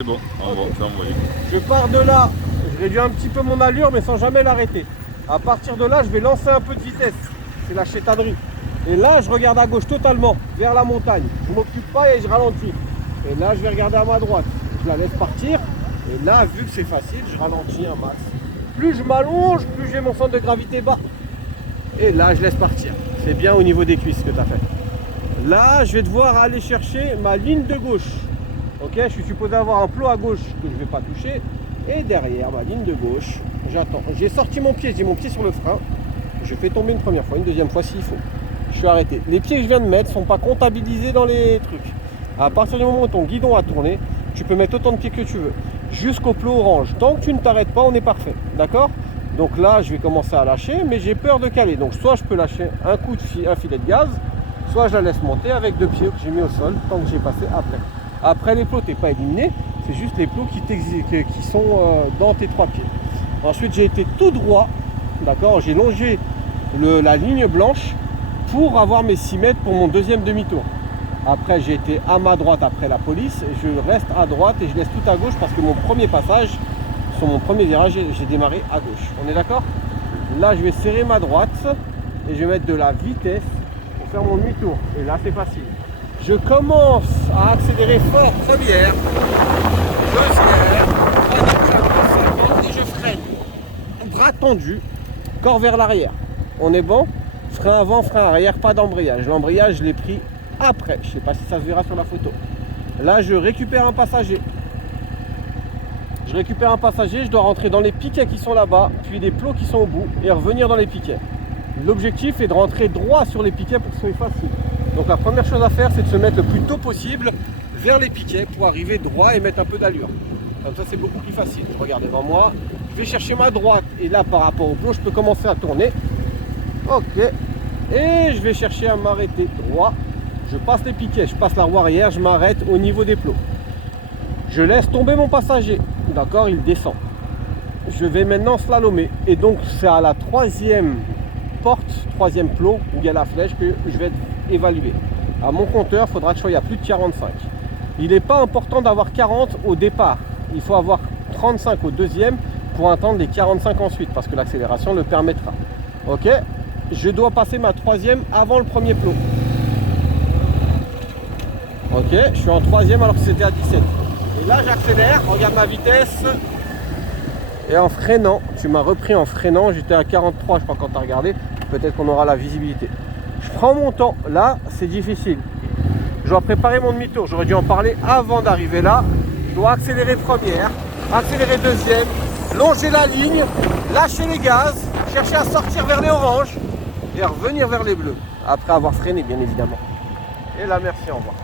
C'est bon, c'est envoyé. Je pars de là, je réduis un petit peu mon allure mais sans jamais l'arrêter. À partir de là, je vais lancer un peu de vitesse. C'est la chétanerie. Et là, je regarde à gauche totalement, vers la montagne. Je ne m'occupe pas et je ralentis. Et là, je vais regarder à ma droite. Je la laisse partir. Et là, vu que c'est facile, je ralentis un max. Plus je m'allonge, plus j'ai mon centre de gravité bas. Et là, je laisse partir. C'est bien au niveau des cuisses que tu as fait. Là, je vais devoir aller chercher ma ligne de gauche. Ok, je suis supposé avoir un plot à gauche que je ne vais pas toucher. Et derrière ma ligne de gauche, j'attends. J'ai sorti mon pied, j'ai mon pied sur le frein. Je fais tomber une première fois, une deuxième fois s'il faut. Je suis arrêté. Les pieds que je viens de mettre ne sont pas comptabilisés dans les trucs. À partir du moment où ton guidon a tourné, tu peux mettre autant de pieds que tu veux. Jusqu'au plot orange. Tant que tu ne t'arrêtes pas, on est parfait. D'accord? Donc là, je vais commencer à lâcher, mais j'ai peur de caler. Donc soit je peux lâcher un filet de gaz, soit je la laisse monter avec 2 pieds que j'ai mis au sol, tant que j'ai passé après. Après les plots, tu n'es pas éliminé, c'est juste les plots qui sont dans tes 3 pieds. Ensuite, j'ai été tout droit, d'accord, j'ai longé la ligne blanche pour avoir mes 6 mètres pour mon deuxième demi-tour. Après, j'ai été à ma droite après la police, je reste à droite et je laisse tout à gauche parce que mon premier passage, sur mon premier virage, j'ai démarré à gauche. On est d'accord? Là, je vais serrer ma droite et je vais mettre de la vitesse pour faire mon demi-tour. Et là, c'est facile. Je commence à accélérer fort, première, deuxième, troisième, et je freine. Bras tendu, corps vers l'arrière. On est bon? Frein avant, frein arrière, pas d'embrayage. L'embrayage, je l'ai pris après. Je ne sais pas si ça se verra sur la photo. Là, je récupère un passager. Je dois rentrer dans les piquets qui sont là-bas, puis des plots qui sont au bout, et revenir dans les piquets. L'objectif est de rentrer droit sur les piquets pour que ce soit facile. Donc la première chose à faire, c'est de se mettre le plus tôt possible vers les piquets pour arriver droit et mettre un peu d'allure. Comme ça, c'est beaucoup plus facile. Je regarde devant moi, je vais chercher ma droite et là, par rapport au plot, je peux commencer à tourner. Ok. Et je vais chercher à m'arrêter droit. Je passe les piquets, je passe la roue arrière, je m'arrête au niveau des plots. Je laisse tomber mon passager. D'accord, il descend. Je vais maintenant slalomer. Et donc, c'est à la troisième porte, troisième plot, où il y a la flèche, que je vais être évalué. À mon compteur, il faudra que je sois à plus de 45. Il n'est pas important d'avoir 40 au départ. Il faut avoir 35 au deuxième pour atteindre les 45 ensuite, parce que l'accélération le permettra. Ok, je dois passer ma troisième avant le premier plot. Ok, je suis en troisième alors que c'était à 17. Et là, j'accélère, regarde ma vitesse. Et en freinant, tu m'as repris en freinant, j'étais à 43, je crois, quand tu as regardé. Peut-être qu'on aura la visibilité. Je prends mon temps, là, c'est difficile. Je dois préparer mon demi-tour, j'aurais dû en parler avant d'arriver là. Je dois accélérer première, accélérer deuxième, longer la ligne, lâcher les gaz, chercher à sortir vers les oranges et revenir vers les bleus. Après avoir freiné, bien évidemment. Et là, merci, au revoir.